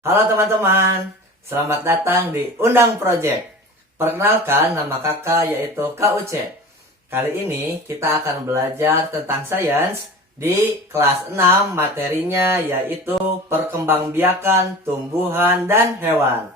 Halo teman-teman, selamat datang di Undang Project. Perkenalkan, nama kakak yaitu Kak Uce. Kali ini kita akan belajar tentang sains di kelas 6, materinya yaitu perkembangbiakan tumbuhan dan hewan.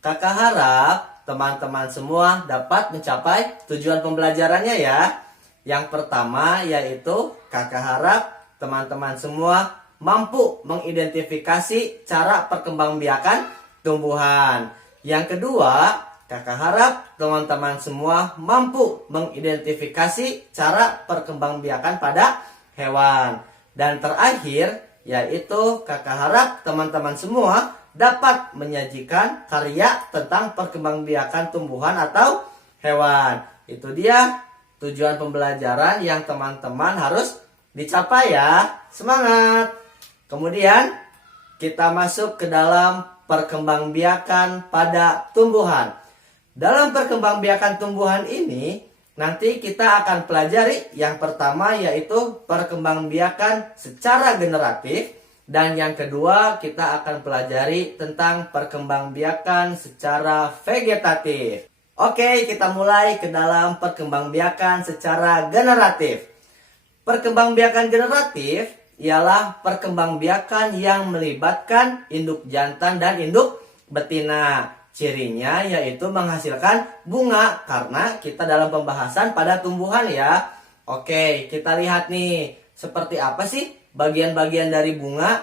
Kakak harap teman-teman semua dapat mencapai tujuan pembelajarannya ya. Yang pertama yaitu kakak harap teman-teman semua mampu mengidentifikasi cara perkembangbiakan tumbuhan. Yang kedua, kakak harap teman-teman semua mampu mengidentifikasi cara perkembangbiakan pada hewan. Dan terakhir, yaitu kakak harap teman-teman semua dapat menyajikan karya tentang perkembangbiakan tumbuhan atau hewan. Itu dia tujuan pembelajaran yang teman-teman harus dicapai ya. Semangat! Kemudian kita masuk ke dalam perkembangbiakan pada tumbuhan. Dalam perkembangbiakan tumbuhan ini nanti kita akan pelajari yang pertama yaitu perkembangbiakan secara generatif, dan yang kedua kita akan pelajari tentang perkembangbiakan secara vegetatif. Oke, kita mulai ke dalam perkembangbiakan secara generatif. Perkembangbiakan generatif ialah perkembangbiakan yang melibatkan induk jantan dan induk betina. Cirinya yaitu menghasilkan bunga, karena kita dalam pembahasan pada tumbuhan ya. Oke, kita lihat nih, seperti apa sih bagian-bagian dari bunga?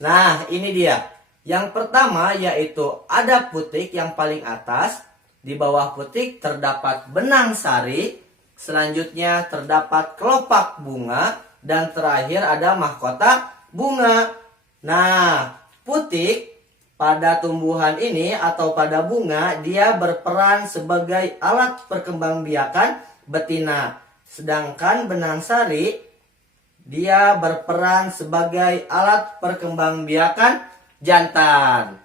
Nah, ini dia. Yang pertama yaitu ada putik yang paling atas. Di bawah putik terdapat benang sari. Selanjutnya terdapat kelopak bunga. Dan terakhir ada mahkota bunga. Nah, putik pada tumbuhan ini atau pada bunga, dia berperan sebagai alat perkembangbiakan betina. Sedangkan benang sari, dia berperan sebagai alat perkembangbiakan jantan.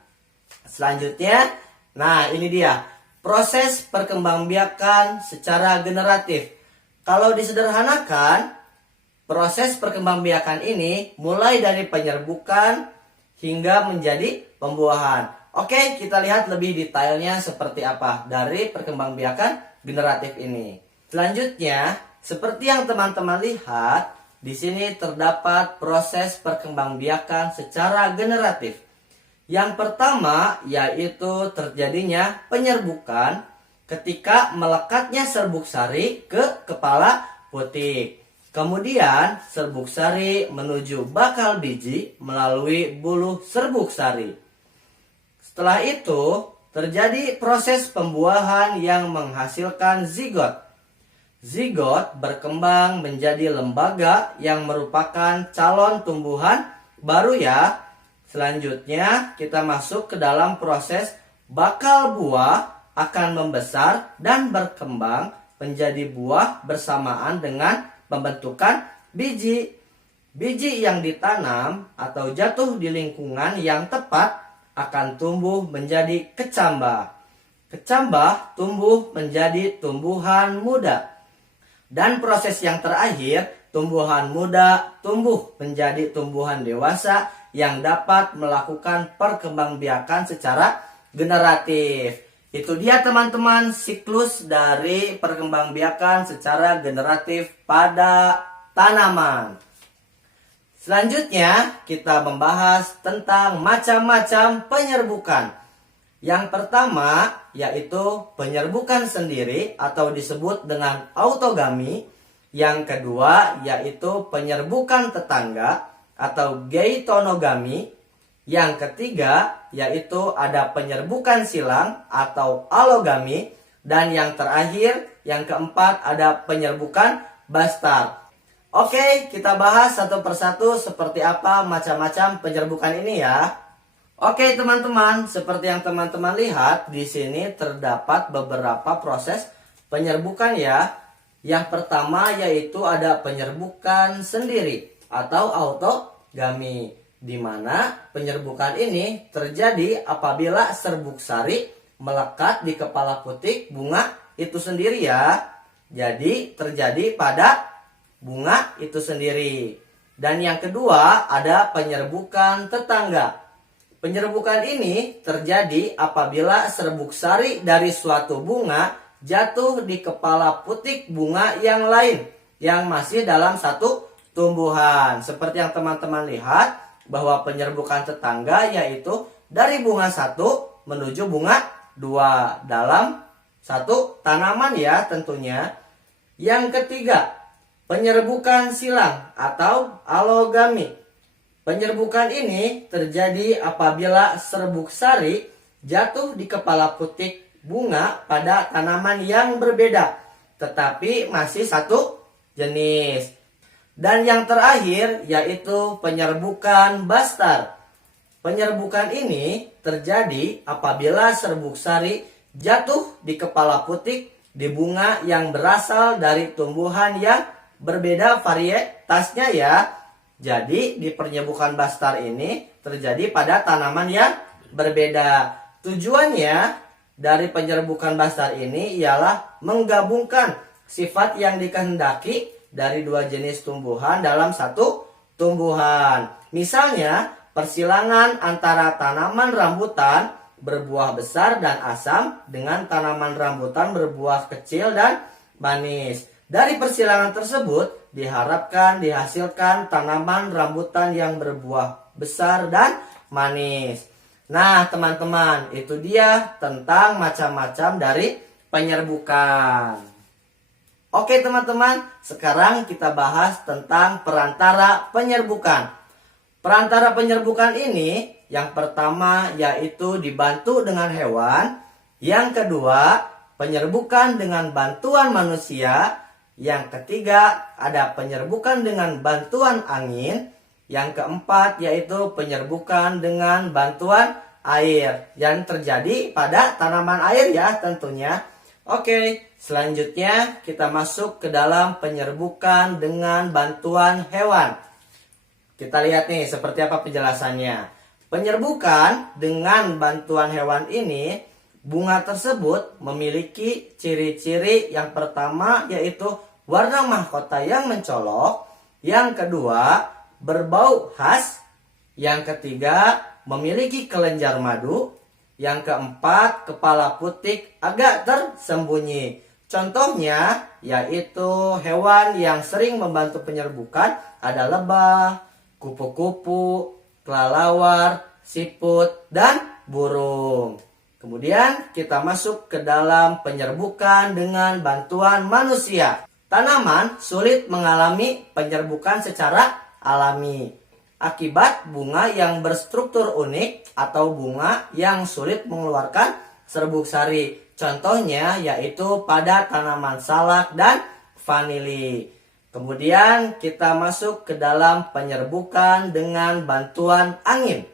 Selanjutnya, nah ini dia proses perkembangbiakan secara generatif. Kalau disederhanakan, proses perkembangbiakan ini mulai dari penyerbukan hingga menjadi pembuahan. Oke, kita lihat lebih detailnya seperti apa dari perkembangbiakan generatif ini. Selanjutnya, seperti yang teman-teman lihat, di sini terdapat proses perkembangbiakan secara generatif. Yang pertama yaitu terjadinya penyerbukan ketika melekatnya serbuk sari ke kepala putik. Kemudian serbuk sari menuju bakal biji melalui buluh serbuk sari. Setelah itu terjadi proses pembuahan yang menghasilkan zigot. Zigot berkembang menjadi lembaga yang merupakan calon tumbuhan baru ya. Selanjutnya kita masuk ke dalam proses bakal buah akan membesar dan berkembang menjadi buah bersamaan dengan pembentukan biji. Biji yang ditanam atau jatuh di lingkungan yang tepat akan tumbuh menjadi kecambah. Kecambah tumbuh menjadi tumbuhan muda. Dan proses yang terakhir, tumbuhan muda tumbuh menjadi tumbuhan dewasa yang dapat melakukan perkembangbiakan secara generatif. Itu dia teman-teman siklus dari perkembangbiakan secara generatif pada tanaman. Selanjutnya kita membahas tentang macam-macam penyerbukan. Yang pertama yaitu penyerbukan sendiri atau disebut dengan autogami. Yang kedua yaitu penyerbukan tetangga atau geitonogami. Yang ketiga yaitu ada penyerbukan silang atau alogami. Dan yang terakhir, yang keempat ada penyerbukan bastard. Oke, kita bahas satu persatu seperti apa macam-macam penyerbukan ini ya. Oke teman-teman, seperti yang teman-teman lihat di sini terdapat beberapa proses penyerbukan ya. Yang pertama yaitu ada penyerbukan sendiri atau autogami, di mana penyerbukan ini terjadi apabila serbuk sari melekat di kepala putik bunga itu sendiri ya. Jadi terjadi pada bunga itu sendiri. Dan yang kedua ada penyerbukan tetangga. Penyerbukan ini terjadi apabila serbuk sari dari suatu bunga jatuh di kepala putik bunga yang lain yang masih dalam satu tumbuhan. Seperti yang teman-teman lihat bahwa penyerbukan tetangga yaitu dari bunga satu menuju bunga dua dalam satu tanaman ya tentunya. Yang ketiga, penyerbukan silang atau alogami. Penyerbukan ini terjadi apabila serbuk sari jatuh di kepala putik bunga pada tanaman yang berbeda, tetapi masih satu jenis. Dan yang terakhir yaitu penyerbukan bastar. Penyerbukan ini terjadi apabila serbuk sari jatuh di kepala putik di bunga yang berasal dari tumbuhan yang berbeda varietasnya ya. Jadi di penyerbukan bastar ini terjadi pada tanaman yang berbeda. Tujuannya dari penyerbukan bastar ini ialah menggabungkan sifat yang dikehendaki dari dua jenis tumbuhan dalam satu tumbuhan. Misalnya persilangan antara tanaman rambutan berbuah besar dan asam dengan tanaman rambutan berbuah kecil dan manis. Dari persilangan tersebut diharapkan dihasilkan tanaman rambutan yang berbuah besar dan manis. Nah teman-teman, itu dia tentang macam-macam dari penyerbukan. Oke teman-teman, sekarang kita bahas tentang perantara penyerbukan. Perantara penyerbukan ini yang pertama yaitu dibantu dengan hewan. Yang kedua, penyerbukan dengan bantuan manusia. Yang ketiga, ada penyerbukan dengan bantuan angin. Yang keempat, yaitu penyerbukan dengan bantuan air yang terjadi pada tanaman air ya tentunya. Oke, selanjutnya kita masuk ke dalam penyerbukan dengan bantuan hewan. Kita lihat nih seperti apa penjelasannya. Penyerbukan dengan bantuan hewan ini, bunga tersebut memiliki ciri-ciri yang pertama yaitu warna mahkota yang mencolok. Yang kedua, berbau khas. Yang ketiga, memiliki kelenjar madu. Yang keempat, kepala putik agak tersembunyi. Contohnya yaitu hewan yang sering membantu penyerbukan ada lebah, kupu-kupu, kelelawar, siput, dan burung. Kemudian kita masuk ke dalam penyerbukan dengan bantuan manusia. Tanaman sulit mengalami penyerbukan secara alami akibat bunga yang berstruktur unik atau bunga yang sulit mengeluarkan serbuk sari. Contohnya yaitu pada tanaman salak dan vanili. Kemudian kita masuk ke dalam penyerbukan dengan bantuan angin.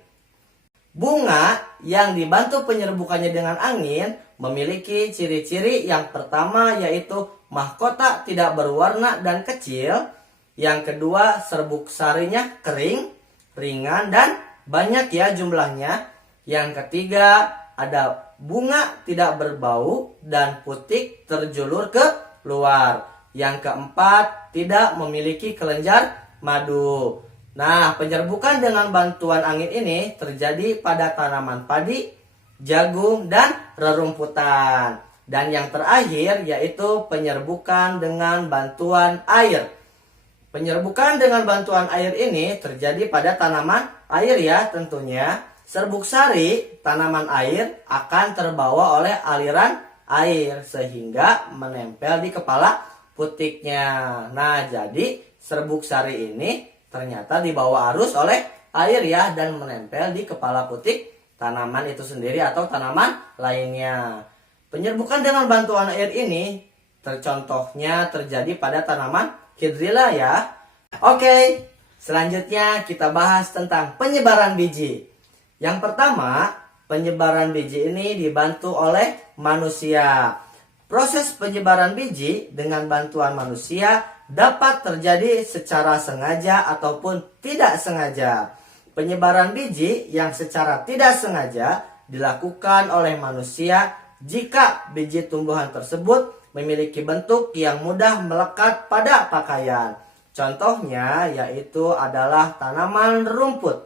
Bunga yang dibantu penyerbukannya dengan angin memiliki ciri-ciri yang pertama yaitu mahkota tidak berwarna dan kecil. Yang kedua, serbuk sarinya kering, ringan dan banyak ya jumlahnya. Yang ketiga, ada bunga tidak berbau dan putik terjulur ke luar. Yang keempat, tidak memiliki kelenjar madu. Nah, penyerbukan dengan bantuan angin ini terjadi pada tanaman padi, jagung, dan rerumputan. Dan yang terakhir yaitu penyerbukan dengan bantuan air. Penyerbukan dengan bantuan air ini terjadi pada tanaman air ya tentunya. Serbuk sari tanaman air akan terbawa oleh aliran air sehingga menempel di kepala putiknya. Nah, jadi serbuk sari ini ternyata dibawa arus oleh air ya dan menempel di kepala putik tanaman itu sendiri atau tanaman lainnya. Penyerbukan dengan bantuan air ini contohnya terjadi pada tanaman hidrilla ya. Oke, selanjutnya kita bahas tentang penyebaran biji. Yang pertama, penyebaran biji ini dibantu oleh manusia. Proses penyebaran biji dengan bantuan manusia dapat terjadi secara sengaja ataupun tidak sengaja. Penyebaran biji yang secara tidak sengaja dilakukan oleh manusia jika biji tumbuhan tersebut memiliki bentuk yang mudah melekat pada pakaian. Contohnya yaitu adalah tanaman rumput.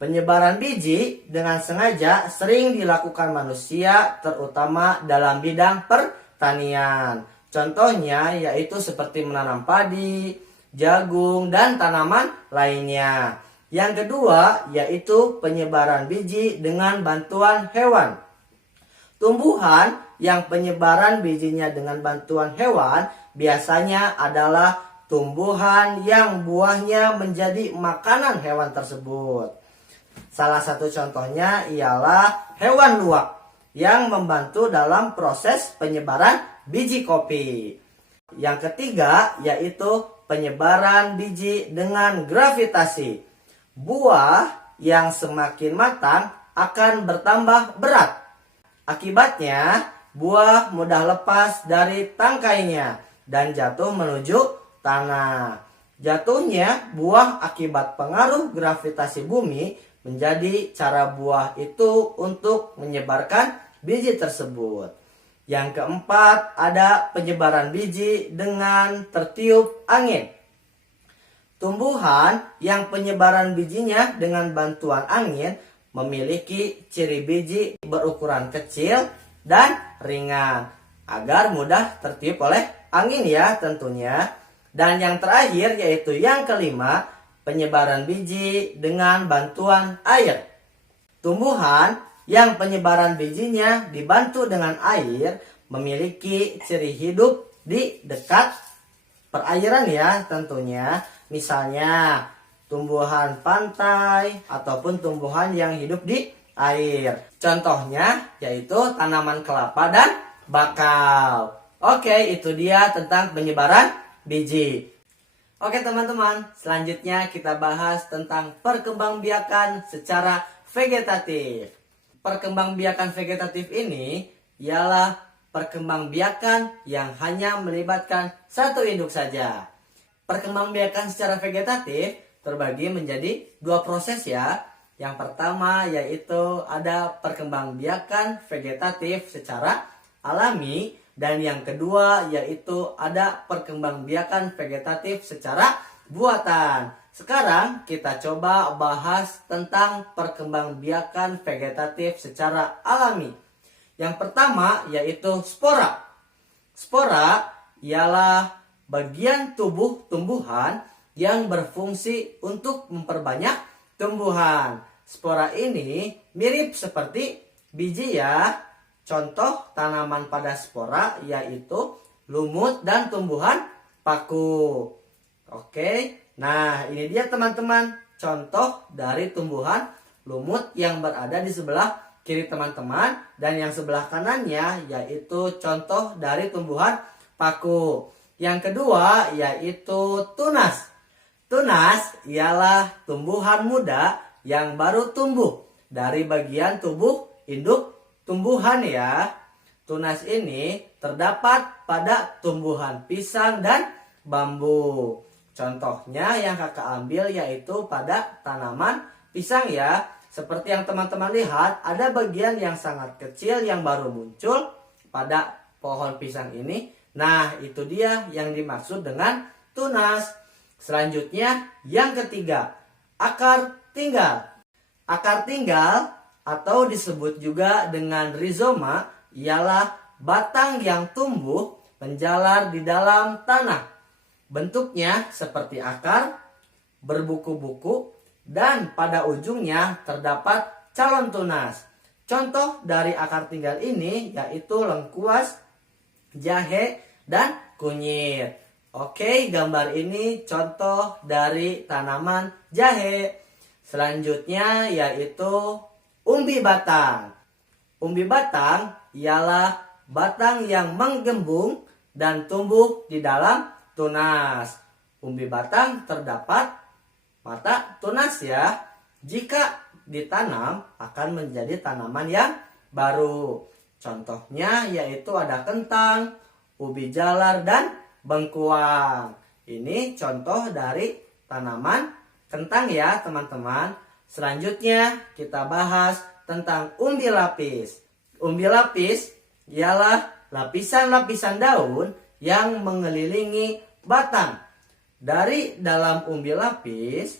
Penyebaran biji dengan sengaja sering dilakukan manusia terutama dalam bidang pertanian. Contohnya yaitu seperti menanam padi, jagung, dan tanaman lainnya. Yang kedua yaitu penyebaran biji dengan bantuan hewan. Tumbuhan yang penyebaran bijinya dengan bantuan hewan biasanya adalah tumbuhan yang buahnya menjadi makanan hewan tersebut. Salah satu contohnya ialah hewan luwak yang membantu dalam proses penyebaran biji kopi. Yang ketiga yaitu penyebaran biji dengan gravitasi. Buah yang semakin matang akan bertambah berat. Akibatnya, buah mudah lepas dari tangkainya dan jatuh menuju tanah. Jatuhnya buah akibat pengaruh gravitasi bumi menjadi cara buah itu untuk menyebarkan biji tersebut. Yang keempat, ada penyebaran biji dengan tertiup angin. Tumbuhan yang penyebaran bijinya dengan bantuan angin memiliki ciri biji berukuran kecil dan ringan agar mudah tertiup oleh angin ya tentunya. Dan yang terakhir yaitu yang kelima, penyebaran biji dengan bantuan air. Tumbuhan yang penyebaran bijinya dibantu dengan air memiliki ciri hidup di dekat perairan ya tentunya. Misalnya tumbuhan pantai ataupun tumbuhan yang hidup di air. Contohnya yaitu tanaman kelapa dan bakau. Oke, itu dia tentang penyebaran biji. Oke teman-teman, selanjutnya kita bahas tentang perkembangbiakan secara vegetatif. Perkembangbiakan vegetatif ini ialah perkembangbiakan yang hanya melibatkan satu induk saja. Perkembangbiakan secara vegetatif terbagi menjadi dua proses ya. Yang pertama yaitu ada perkembangbiakan vegetatif secara alami. Dan yang kedua yaitu ada perkembangbiakan vegetatif secara buatan. Sekarang kita coba bahas tentang perkembangbiakan vegetatif secara alami. Yang pertama yaitu spora. Spora ialah bagian tubuh tumbuhan yang berfungsi untuk memperbanyak tumbuhan. Spora ini mirip seperti biji ya. Contoh tanaman pada spora yaitu lumut dan tumbuhan paku. Oke, nah ini dia teman-teman contoh dari tumbuhan lumut yang berada di sebelah kiri teman-teman. Dan yang sebelah kanannya yaitu contoh dari tumbuhan paku. Yang kedua yaitu tunas. Tunas ialah tumbuhan muda yang baru tumbuh dari bagian tubuh induk tumbuhan ya. Tunas ini terdapat pada tumbuhan pisang dan bambu. Contohnya yang kakak ambil yaitu pada tanaman pisang ya. Seperti yang teman-teman lihat, ada bagian yang sangat kecil yang baru muncul pada pohon pisang ini. Nah, itu dia yang dimaksud dengan tunas. Selanjutnya yang ketiga, akar tinggal. Akar tinggal atau disebut juga dengan rizoma ialah batang yang tumbuh menjalar di dalam tanah. Bentuknya seperti akar, berbuku-buku, dan pada ujungnya terdapat calon tunas. Contoh dari akar tinggal ini yaitu lengkuas, jahe, dan kunyit. Oke, gambar ini contoh dari tanaman jahe. Selanjutnya yaitu umbi batang. Umbi batang ialah batang yang menggembung dan tumbuh di dalam tunas. Umbi batang terdapat mata tunas ya. Jika ditanam akan menjadi tanaman yang baru. Contohnya yaitu ada kentang, ubi jalar, dan bengkuang. Ini contoh dari tanaman kentang ya teman-teman. Selanjutnya kita bahas tentang umbi lapis. Umbi lapis ialah lapisan-lapisan daun yang mengelilingi batang. Dari dalam umbi lapis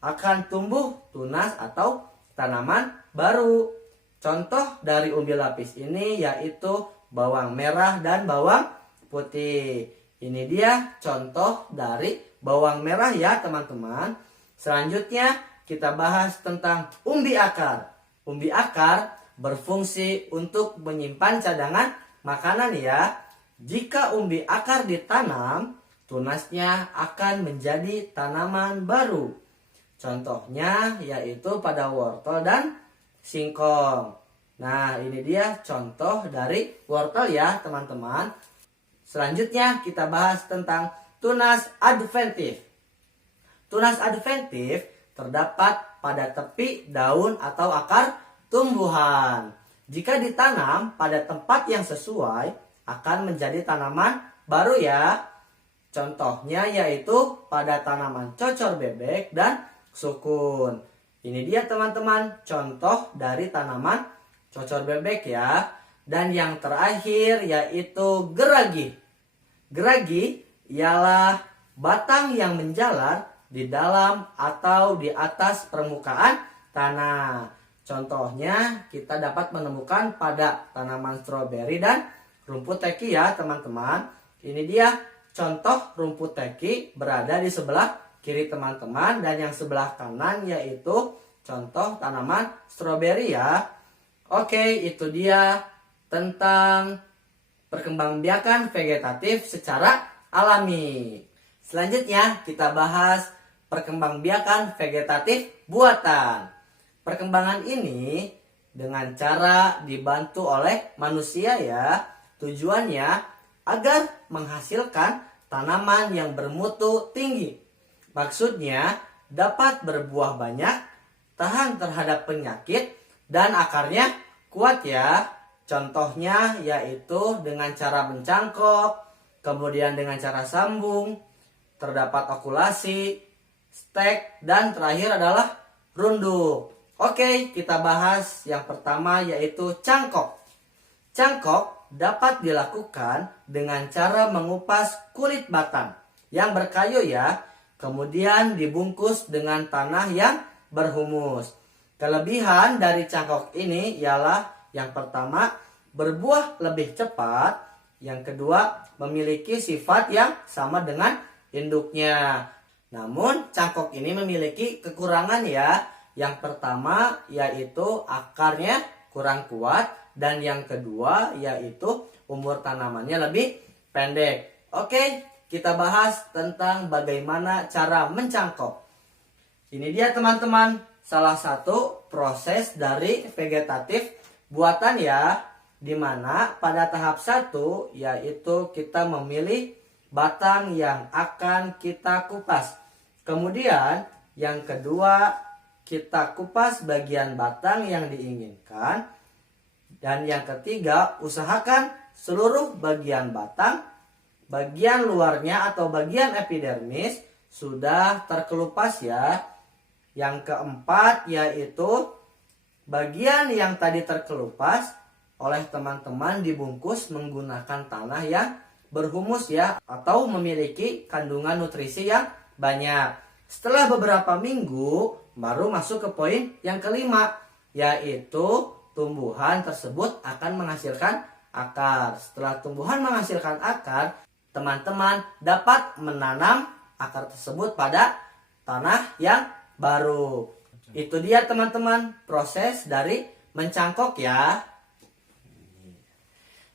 akan tumbuh tunas atau tanaman baru. Contoh dari umbi lapis ini yaitu bawang merah dan bawang putih. Ini dia contoh dari bawang merah ya teman-teman. Selanjutnya kita bahas tentang umbi akar. Umbi akar berfungsi untuk menyimpan cadangan makanan ya. Jika umbi akar ditanam, tunasnya akan menjadi tanaman baru. Contohnya yaitu pada wortel dan singkong. Nah, ini dia contoh dari wortel ya teman-teman. Selanjutnya kita bahas tentang tunas adventif. Tunas adventif terdapat pada tepi daun atau akar tumbuhan. Jika ditanam pada tempat yang sesuai, akan menjadi tanaman baru ya. Contohnya yaitu pada tanaman cocor bebek dan sukun. Ini dia teman-teman contoh dari tanaman cocor bebek ya. Dan yang terakhir yaitu geragi. Geragi ialah batang yang menjalar di dalam atau di atas permukaan tanah. Contohnya kita dapat menemukan pada tanaman stroberi dan rumput teki ya teman-teman. Ini dia contoh rumput teki berada di sebelah kiri teman-teman. Dan yang sebelah kanan yaitu contoh tanaman stroberi ya. Oke, itu dia tentang perkembangbiakan vegetatif secara alami. Selanjutnya kita bahas perkembangbiakan vegetatif buatan. Perkembangan ini dengan cara dibantu oleh manusia ya. Tujuannya agar menghasilkan tanaman yang bermutu tinggi. Maksudnya dapat berbuah banyak, tahan terhadap penyakit, dan akarnya kuat ya. Contohnya yaitu dengan cara mencangkok, kemudian dengan cara sambung, terdapat okulasi, stek, dan terakhir adalah runduk. Oke, kita bahas yang pertama yaitu cangkok. Cangkok dapat dilakukan dengan cara mengupas kulit batang yang berkayu ya, kemudian dibungkus dengan tanah yang berhumus. Kelebihan dari cangkok ini ialah yang pertama berbuah lebih cepat, yang kedua memiliki sifat yang sama dengan induknya. Namun cangkok ini memiliki kekurangan ya. Yang pertama yaitu akarnya kurang kuat. Dan yang kedua yaitu umur tanamannya lebih pendek. Oke, kita bahas tentang bagaimana cara mencangkok. Ini dia teman-teman, salah satu proses dari vegetatif buatan ya. Dimana pada tahap 1 yaitu kita memilih batang yang akan kita kupas. Kemudian yang kedua kita kupas bagian batang yang diinginkan. Dan yang ketiga, usahakan seluruh bagian batang, bagian luarnya atau bagian epidermis sudah terkelupas ya. Yang keempat yaitu bagian yang tadi terkelupas oleh teman-teman dibungkus menggunakan tanah yang berhumus ya, atau memiliki kandungan nutrisi yang banyak. Setelah beberapa minggu baru masuk ke poin yang kelima, yaitu tumbuhan tersebut akan menghasilkan akar. Setelah tumbuhan menghasilkan akar, teman-teman dapat menanam akar tersebut pada tanah yang baru. Itu dia teman-teman proses dari mencangkok ya.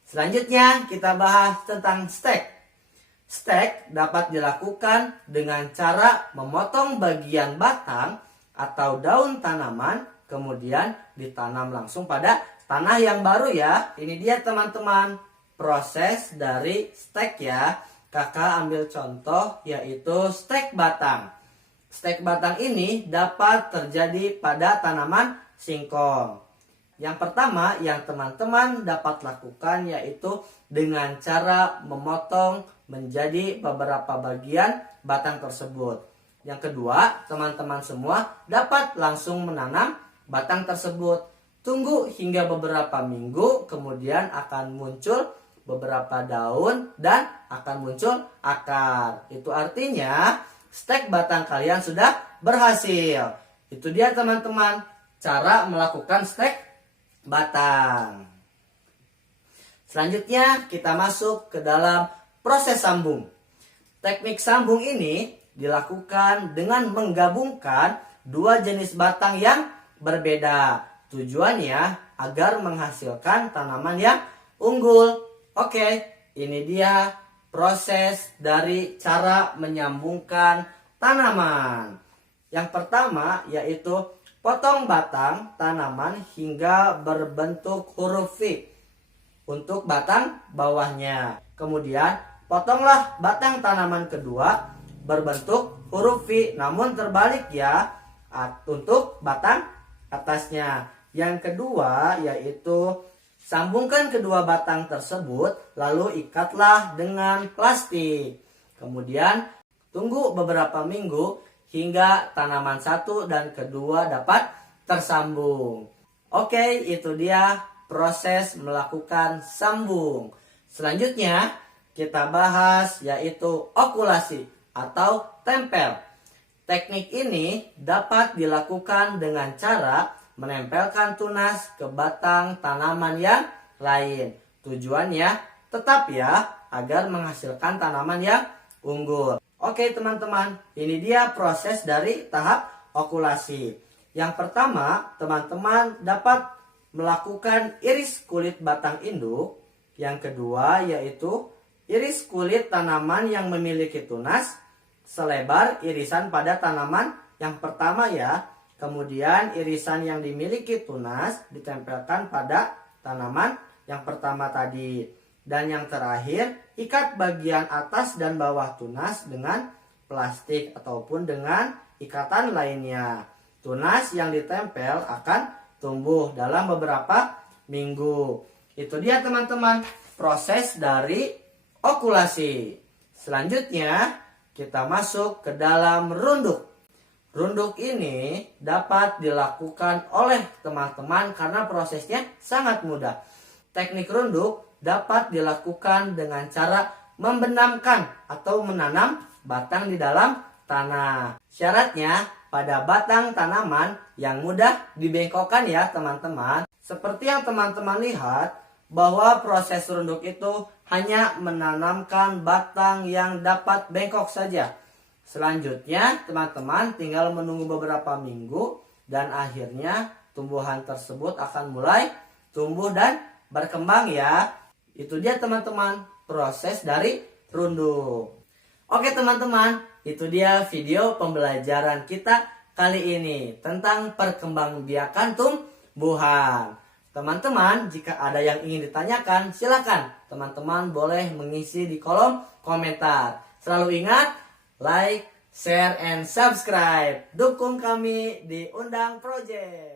Selanjutnya kita bahas tentang stek. Stek dapat dilakukan dengan cara memotong bagian batang atau daun tanaman, kemudian ditanam langsung pada tanah yang baru ya. Ini dia teman-teman proses dari stek ya. Kakak ambil contoh yaitu stek batang. Stek batang ini dapat terjadi pada tanaman singkong. Yang pertama yang teman-teman dapat lakukan yaitu dengan cara memotong menjadi beberapa bagian batang tersebut. Yang kedua, teman-teman semua dapat langsung menanam batang tersebut. Tunggu hingga beberapa minggu, kemudian akan muncul beberapa daun dan akan muncul akar. Itu artinya stek batang kalian sudah berhasil. Itu dia teman-teman, cara melakukan stek batang. Selanjutnya kita masuk ke dalam proses sambung. Teknik sambung ini dilakukan dengan menggabungkan dua jenis batang yang berbeda. Tujuannya agar menghasilkan tanaman yang unggul. Oke, ini dia proses dari cara menyambungkan tanaman. Yang pertama yaitu potong batang tanaman hingga berbentuk huruf V untuk batang bawahnya. Kemudian potonglah batang tanaman kedua berbentuk huruf V namun terbalik ya untuk batang atasnya. Yang kedua yaitu sambungkan kedua batang tersebut lalu ikatlah dengan plastik. Kemudian tunggu beberapa minggu hingga tanaman satu dan kedua dapat tersambung. Oke, itu dia proses melakukan sambung. Selanjutnya kita bahas yaitu okulasi atau tempel. Teknik ini dapat dilakukan dengan cara menempelkan tunas ke batang tanaman yang lain. Tujuannya tetap ya agar menghasilkan tanaman yang unggul. Oke teman-teman, ini dia proses dari tahap okulasi. Yang pertama, teman-teman dapat melakukan iris kulit batang induk. Yang kedua yaitu iris kulit tanaman yang memiliki tunas selebar irisan pada tanaman yang pertama ya. Kemudian irisan yang dimiliki tunas ditempelkan pada tanaman yang pertama tadi. Dan yang terakhir, ikat bagian atas dan bawah tunas dengan plastik ataupun dengan ikatan lainnya. Tunas yang ditempel akan tumbuh dalam beberapa minggu. Itu dia teman-teman proses dari okulasi. Selanjutnya kita masuk ke dalam runduk. Runduk ini dapat dilakukan oleh teman-teman karena prosesnya sangat mudah. Teknik runduk dapat dilakukan dengan cara membenamkan atau menanam batang di dalam tanah. Syaratnya pada batang tanaman yang mudah dibengkokkan ya teman-teman. Seperti yang teman-teman lihat bahwa proses runduk itu hanya menanamkan batang yang dapat bengkok saja. Selanjutnya teman-teman tinggal menunggu beberapa minggu dan akhirnya tumbuhan tersebut akan mulai tumbuh dan berkembang ya. Itu dia teman-teman proses dari runduk. Oke teman-teman, itu dia video pembelajaran kita kali ini tentang perkembangbiakan tumbuhan. Teman-teman, jika ada yang ingin ditanyakan, silakan teman-teman boleh mengisi di kolom komentar. Selalu ingat, like, share, and subscribe. Dukung kami di Undang Project.